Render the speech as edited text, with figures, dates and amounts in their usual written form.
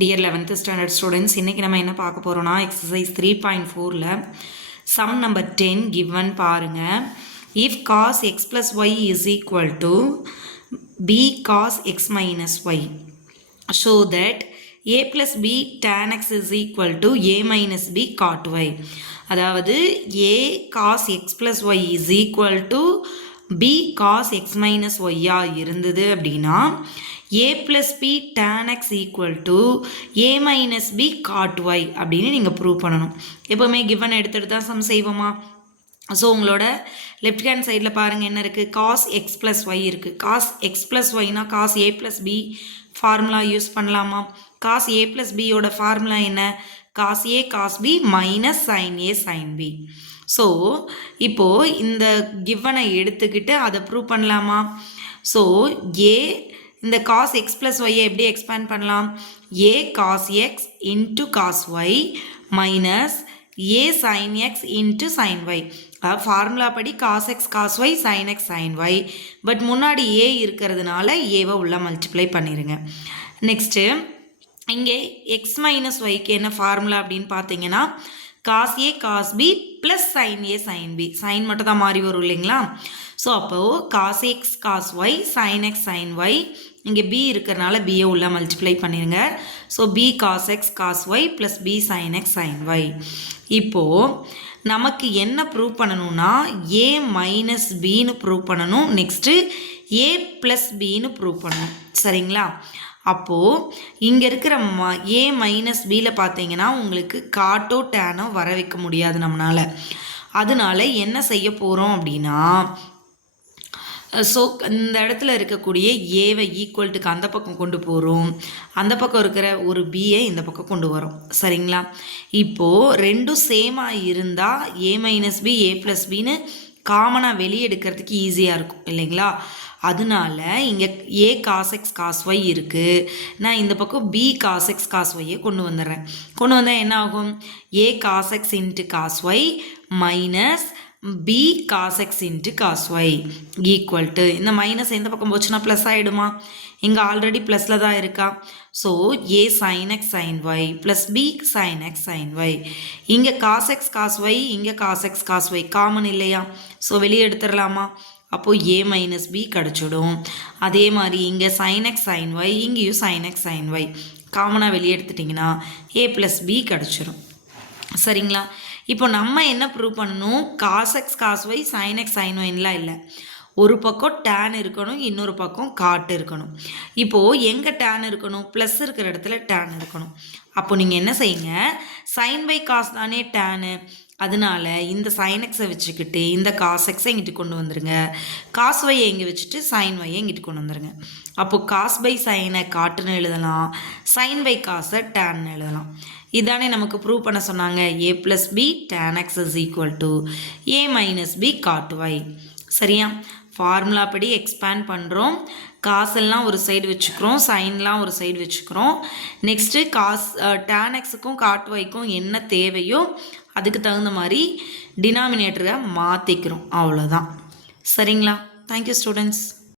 Dear 11th standard students, இன்னைக்கு நம்ம என்ன பார்க்க போறோம்னா exercise 3.4ல sum number 10 given பாருங்க. If cos x plus y is equal to b cos x minus y, show that a plus b tan x is equal to a minus b cot y. அதாவது a cos x plus y is equal to b cos x minus y இருந்தது அப்படின்னா a plus b tan x equal to a minus b cot y அப்படின்னு நீங்கள் prove பண்ணணும். எப்போவுமே given எடுத்துகிட்டு தான் some செய்வோமா? ஸோ உங்களோட லெஃப்ட் ஹேண்ட் சைடில் பாருங்கள் என்ன இருக்குது, cos x plus y இருக்குது. cos x plus yனா cos a plus b formula use பண்ணலாமா? cos a plus b யோட ஃபார்முலா என்ன? cos a cos b minus sin a sin b. So இப்போது இந்த கிவனை எடுத்துக்கிட்டு அதை ப்ரூவ் பண்ணலாமா? ஸோ a இந்த cos x plus y எப்படி எக்ஸ்பேண்ட் பண்ணலாம்? a cos x into cos y minus a sin x into sin y. Formula படி cos x cos y sin x sin y, but முன்னாடி a இருக்கிறதுனால ஏவை உள்ள multiply பண்ணிடுங்க. Next இங்கே x minus ஒய்க்கு என்ன ஃபார்முலா அப்படின்னு பார்த்தீங்கன்னா cos a cos b plus sin a sin b. sin மட்டும் தான் மாறி வரும் இல்லைங்களா? ஸோ அப்போது cos x cos y sin x sin y, இங்கே b இருக்கிறனால b உள்ள மல்டிப்ளை பண்ணிடுங்க. So b cos x cos y plus b sin x sin y. இப்போது நமக்கு என்ன ப்ரூவ் பண்ணணும்னா a மைனஸ் பின்னு ப்ரூவ் பண்ணணும். Next a plus pin prove பண்ணணும். சரிங்களா? அப்போது இங்கே இருக்கிற a மைனஸ் பியில் பார்த்தீங்கன்னா உங்களுக்கு காட்டோ டேனோ வர வைக்க முடியாது நம்மளால். அதனால என்ன செய்ய போகிறோம் அப்படின்னா, ஸோ இந்த இடத்துல இருக்கக்கூடிய ஏவை ஈக்குவல்ட்டுக்கு அந்த பக்கம் கொண்டு போகிறோம், அந்த பக்கம் இருக்கிற ஒரு பியை இந்த பக்கம் கொண்டு வரோம். சரிங்களா? இப்போது ரெண்டும் சேமாக இருந்தால் a minus B a plus பின்னு காமனாக வெளியே எடுக்கிறதுக்கு ஈஸியாக இருக்கும் இல்லைங்களா? அதனால இங்கே a cos x cos y இருக்குது, நான் இந்த பக்கம் b cos x cos y கொண்டு வந்துடுறேன். கொண்டு வந்தால் என்ன ஆகும்? a cos x into cos y minus b cos x into cos y equal to, இந்த மைனஸ் எந்த பக்கம் போச்சுன்னா ப்ளஸ் ஆகிடுமா? இங்கே ஆல்ரெடி ப்ளஸில் தான் இருக்கா? So a sin x sin y plus b sin x sin y. இங்கே cos x cos y, இங்கே cos x cos y common இல்லையா? ஸோ வெளியே எடுத்துடலாமா? அப்போது a மைனஸ் b கிடச்சிடும். அதே மாதிரி இங்கே sin x sin y, இங்கேயும் sin x sin y காமனாக வெளியே எடுத்துட்டிங்கன்னா a ப்ளஸ் b கிடச்சிரும். சரிங்களா? இப்போ நம்ம என்ன ப்ரூவ் பண்ணணும்? cos x cos y sin x sin yலாம் இல்லை, ஒரு பக்கம் டேன் இருக்கணும், இன்னொரு பக்கம் காட்டு இருக்கணும். இப்போது எங்கே டேன் இருக்கணும்? ப்ளஸ் இருக்கிற இடத்துல டேன் இருக்கணும். அப்போ நீங்கள் என்ன செய்யுங்க, sin by cos தானே டேனு, அதனால இந்த sin x-ஐ வச்சுக்கிட்டு இந்த cos x-ஐ இங்கிட்டு கொண்டு வந்துடுங்க, cos y-ஐ இங்கே வச்சுட்டு sin y-ஐ இங்கிட்டு கொண்டு வந்துடுங்க. அப்போது cos by sin-ஐ காட்டுன்னு எழுதலாம், sin by cos-ஐ டேன்னு எழுதலாம். இதானே நமக்கு ப்ரூவ் பண்ண சொன்னாங்க. a plus b tan x is equal to a minus b cot y. சரியா? ஃபார்முலா படி எக்ஸ்பேண்ட் பண்ணுறோம், காசெல்லாம் ஒரு சைடு வச்சுக்கிறோம், சைன்லாம் ஒரு சைடு வச்சுக்கிறோம். நெக்ஸ்ட்டு tan x-க்கும் cot y-க்கும் என்ன தேவையோ அதுக்கு தகுந்த மாதிரி டினாமினேட்டரை மாற்றிக்கிறோம். அவ்வளோதான். சரிங்களா? Thank you students.